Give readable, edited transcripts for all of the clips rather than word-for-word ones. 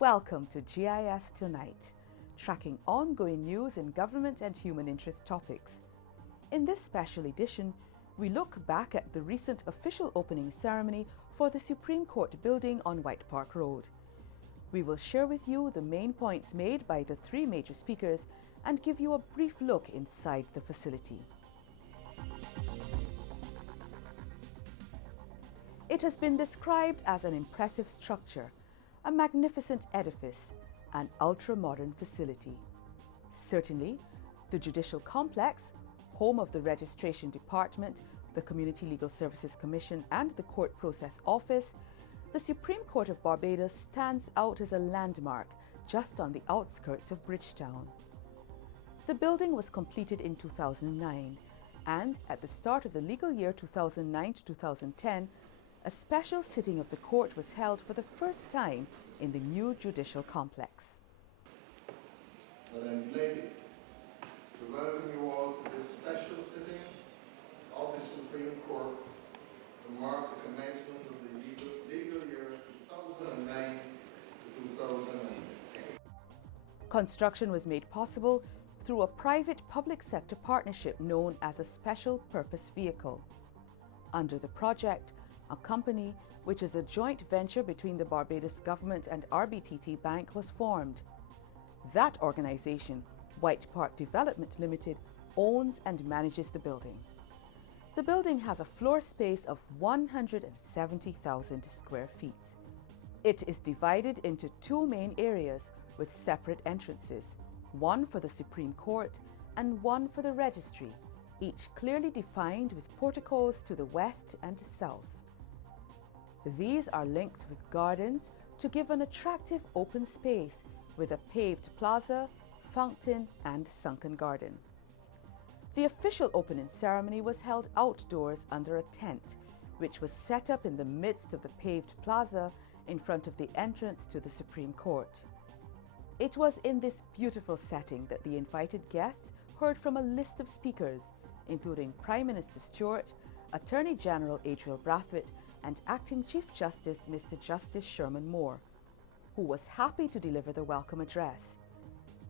Welcome to GIS Tonight, tracking ongoing news in government and human interest topics. In this special edition, we look back at the recent official opening ceremony for the Supreme Court building on White Park Road. We will share with you the main points made by the three major speakers and give you a brief look inside the facility. It has been described as an impressive structure, a magnificent edifice, an ultra-modern facility. Certainly, the Judicial Complex, home of the Registration Department, the Community Legal Services Commission and the Court Process Office, the Supreme Court of Barbados stands out as a landmark just on the outskirts of Bridgetown. The building was completed in 2009, and at the start of the legal year 2009 to 2010, a special sitting of the court was held for the first time in the new judicial complex. Well, I'm delighted to welcome you all to this special sitting of the Supreme Court to mark the commencement of the legal year 2009 to 2010. Construction was made possible through a private-public sector partnership known as a Special Purpose Vehicle. Under the project, a company, which is a joint venture between the Barbados government and RBTT Bank, was formed. That organization, White Park Development Limited, owns and manages the building. The building has a floor space of 170,000 square feet. It is divided into two main areas with separate entrances, one for the Supreme Court and one for the Registry, each clearly defined with porticos to the west and south. These are linked with gardens to give an attractive open space with a paved plaza, fountain and sunken garden. The official opening ceremony was held outdoors under a tent, which was set up in the midst of the paved plaza in front of the entrance to the Supreme Court. It was in this beautiful setting that the invited guests heard from a list of speakers, including Prime Minister Stewart, Attorney General Adriel Brathwaite, and Acting Chief Justice Mr. Justice Sherman Moore, who was happy to deliver the welcome address.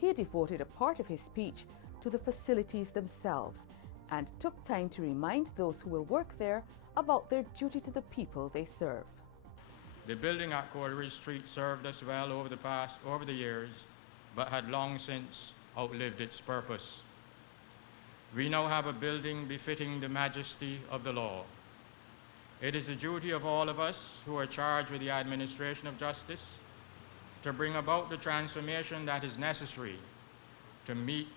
He devoted a part of his speech to the facilities themselves and took time to remind those who will work there about their duty to the people they serve. The building at Coleridge Street served us well over the years, but had long since outlived its purpose. We now have a building befitting the majesty of the law. It is the duty of all of us who are charged with the administration of justice to bring about the transformation that is necessary to meet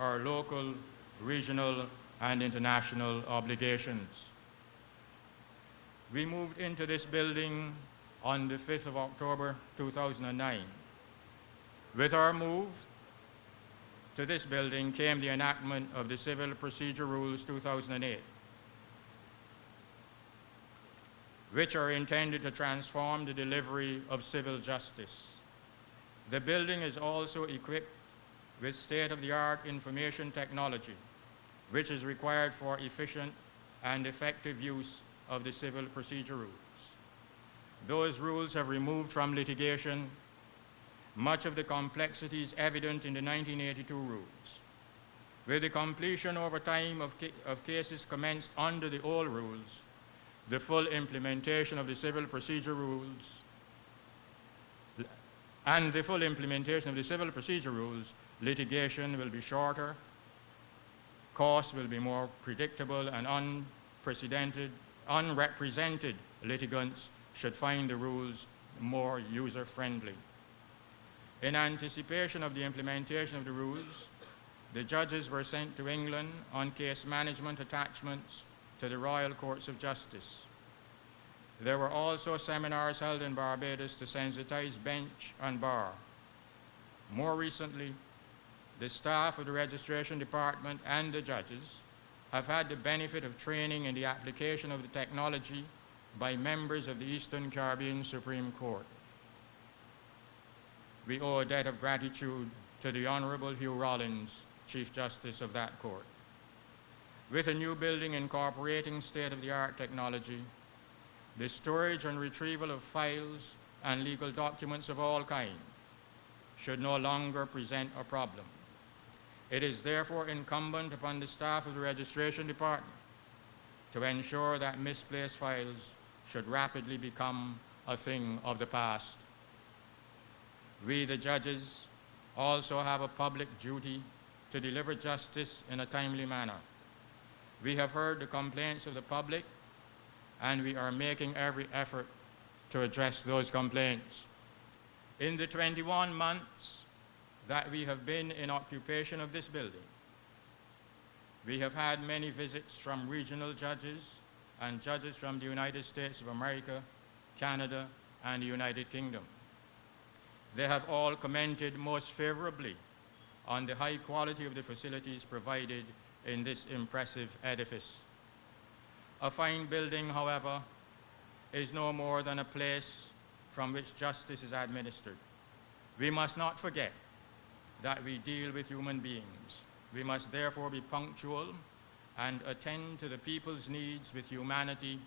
our local, regional, and international obligations. We moved into this building on the 5th of October 2009. With our move to this building came the enactment of the Civil Procedure Rules 2008, which are intended to transform the delivery of civil justice. The building is also equipped with state-of-the-art information technology, which is required for efficient and effective use of the civil procedure rules. Those rules have removed from litigation much of the complexities evident in the 1982 rules. With the completion over time of cases commenced under the old rules, the full implementation of the civil procedure rules litigation will be shorter, costs will be more predictable, and unrepresented litigants should find the rules more user-friendly. In anticipation of the implementation of the rules, the judges were sent to England on case management attachments to the Royal Courts of Justice. There were also seminars held in Barbados to sensitize bench and bar. More recently, the staff of the Registration Department and the judges have had the benefit of training in the application of the technology by members of the Eastern Caribbean Supreme Court. We owe a debt of gratitude to the Honorable Hugh Rollins, Chief Justice of that court. With a new building incorporating state-of-the-art technology, the storage and retrieval of files and legal documents of all kinds should no longer present a problem. It is therefore incumbent upon the staff of the Registration Department to ensure that misplaced files should rapidly become a thing of the past. We, the judges, also have a public duty to deliver justice in a timely manner. We have heard the complaints of the public, and we are making every effort to address those complaints. In the 21 months that we have been in occupation of this building, we have had many visits from regional judges and judges from the United States of America, Canada, and the United Kingdom. They have all commented most favorably on the high quality of the facilities provided in this impressive edifice. A fine building, however, is no more than a place from which justice is administered. We must not forget that we deal with human beings. We must therefore be punctual and attend to the people's needs with humanity,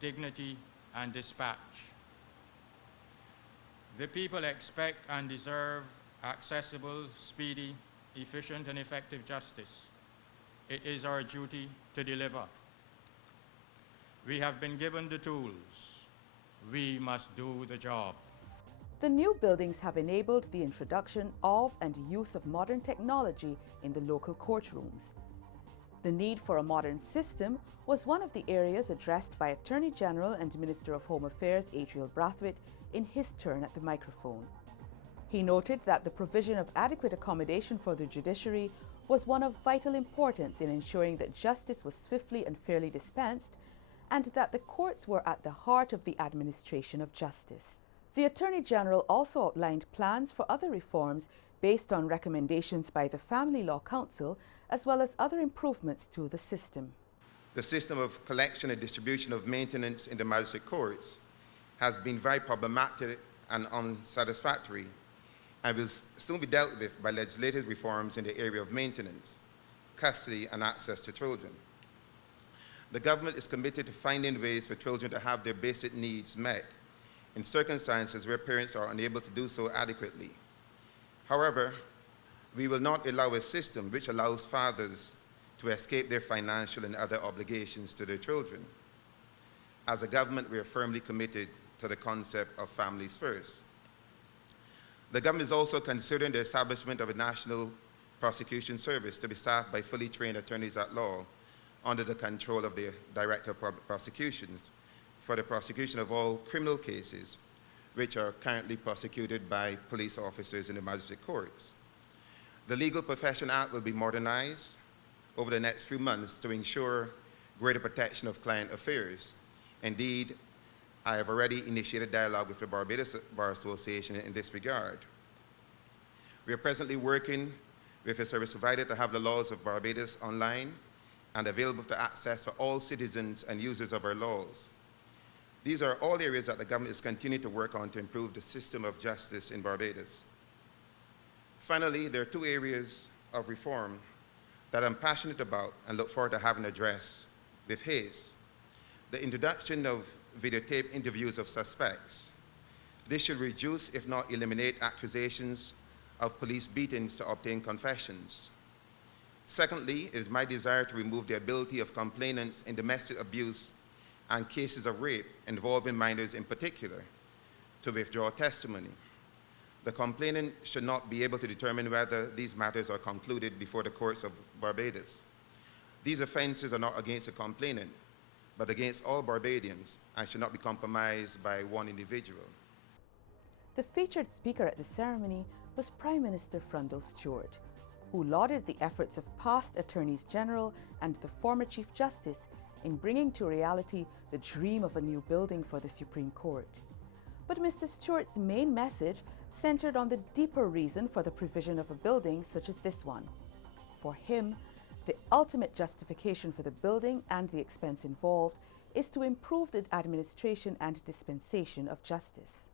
dignity, and dispatch. The people expect and deserve accessible, speedy, efficient, and effective justice. It is our duty to deliver. We have been given the tools. We must do the job. The new buildings have enabled the introduction of and use of modern technology in the local courtrooms. The need for a modern system was one of the areas addressed by Attorney General and Minister of Home Affairs Adriel Brathwaite in his turn at the microphone. He noted that the provision of adequate accommodation for the judiciary was one of vital importance in ensuring that justice was swiftly and fairly dispensed, and that the courts were at the heart of the administration of justice. The Attorney General also outlined plans for other reforms based on recommendations by the Family Law Council, as well as other improvements to the system. The system of collection and distribution of maintenance in the magistrate courts has been very problematic and unsatisfactory, and will soon be dealt with by legislative reforms in the area of maintenance, custody, and access to children. The government is committed to finding ways for children to have their basic needs met in circumstances where parents are unable to do so adequately. However, we will not allow a system which allows fathers to escape their financial and other obligations to their children. As a government, we are firmly committed to the concept of families first. The government is also considering the establishment of a national prosecution service to be staffed by fully trained attorneys at law under the control of the Director of Public Prosecutions for the prosecution of all criminal cases which are currently prosecuted by police officers in the magistrate courts. The Legal Profession Act will be modernized over the next few months to ensure greater protection of client affairs. Indeed, I have already initiated dialogue with the Barbados Bar Association in this regard. We are presently working with a service provider to have the laws of Barbados online and available for access for all citizens and users of our laws. These are all areas that the government is continuing to work on to improve the system of justice in Barbados. Finally, there are two areas of reform that I'm passionate about and look forward to having addressed with haste. The introduction of videotape interviews of suspects. This should reduce, if not eliminate, accusations of police beatings to obtain confessions. Secondly, it is my desire to remove the ability of complainants in domestic abuse and cases of rape involving minors in particular to withdraw testimony. The complainant should not be able to determine whether these matters are concluded before the courts of Barbados. These offenses are not against the complainant, but against all Barbadians, and should not be compromised by one individual. The featured speaker at the ceremony was Prime Minister Frundle Stewart, who lauded the efforts of past Attorneys General and the former Chief Justice in bringing to reality the dream of a new building for the Supreme Court. But Mr. Stewart's main message centered on the deeper reason for the provision of a building such as this one. For him, the ultimate justification for the building and the expense involved is to improve the administration and dispensation of justice.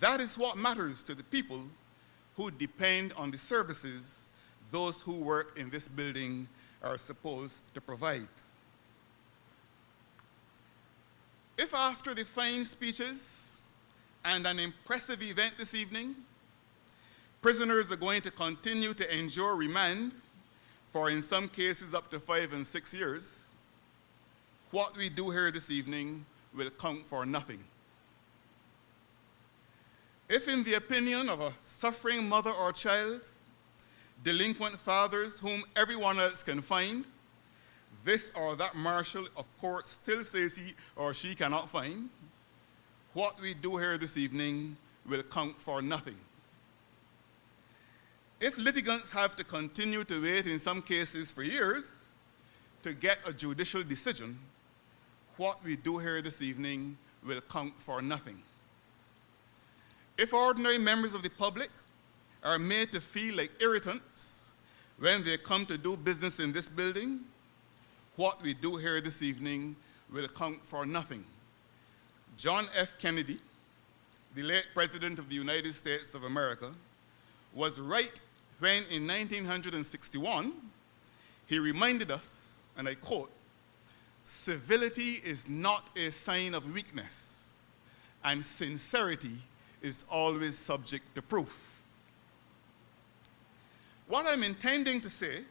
That is what matters to the people who depend on the services those who work in this building are supposed to provide. If after the fine speeches and an impressive event this evening. Prisoners are going to continue to endure remand for, in some cases, up to 5 and 6 years. What we do here this evening will count for nothing. If, in the opinion of a suffering mother or child, delinquent fathers whom everyone else can find, this or that marshal of court still says he or she cannot find, what we do here this evening will count for nothing. If litigants have to continue to wait in some cases for years to get a judicial decision, what we do here this evening will count for nothing. If ordinary members of the public are made to feel like irritants when they come to do business in this building, what we do here this evening will count for nothing. John F. Kennedy, the late President of the United States of America, was right when in 1961 he reminded us, and I quote, "Civility is not a sign of weakness, and sincerity is always subject to proof." What I'm intending to say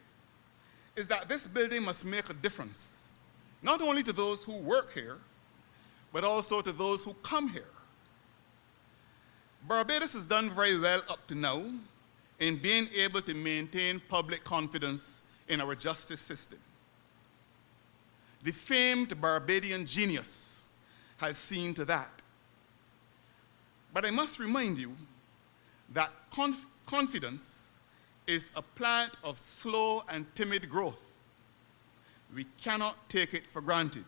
is that this building must make a difference, not only to those who work here, but also to those who come here. Barbados has done very well up to now in being able to maintain public confidence in our justice system. The famed Barbadian genius has seen to that. But I must remind you that confidence is a plant of slow and timid growth. We cannot take it for granted.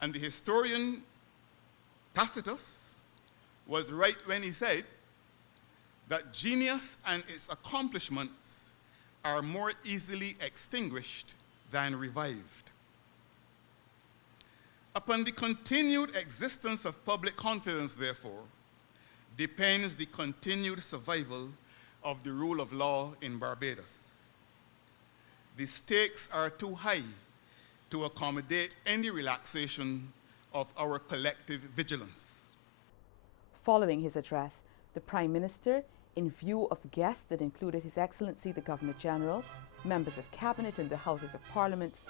And the historian Tacitus was right when he said that genius and its accomplishments are more easily extinguished than revived. Upon the continued existence of public confidence, therefore, depends the continued survival of the rule of law in Barbados. The stakes are too high to accommodate any relaxation of our collective vigilance. Following his address, the Prime Minister, in view of guests that included His Excellency the Governor-General, members of Cabinet and the Houses of Parliament,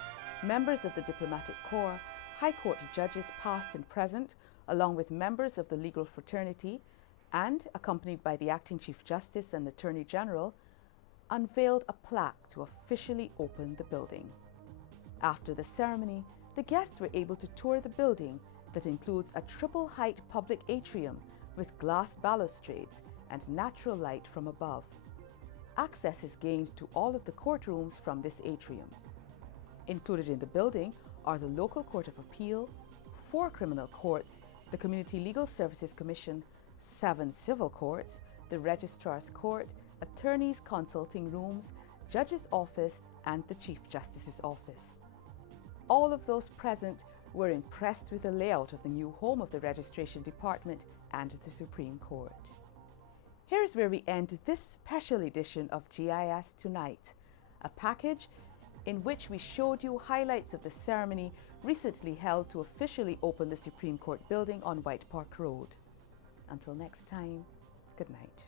members of the Diplomatic Corps, High Court judges past and present, along with members of the legal fraternity, and accompanied by the Acting Chief Justice and Attorney General, unveiled a plaque to officially open the building. After the ceremony, the guests were able to tour the building that includes a triple-height public atrium with glass balustrades and natural light from above. Access is gained to all of the courtrooms from this atrium. Included in the building are the Local Court of Appeal, 4 criminal courts, the Community Legal Services Commission, 7 civil courts, the Registrar's Court, Attorneys' Consulting Rooms, Judge's Office, and the Chief Justice's Office. All of those present were impressed with the layout of the new home of the Registration Department and the Supreme Court. Here's where we end this special edition of GIS Tonight, a package in which we showed you highlights of the ceremony recently held to officially open the Supreme Court building on White Park Road. Until next time, good night.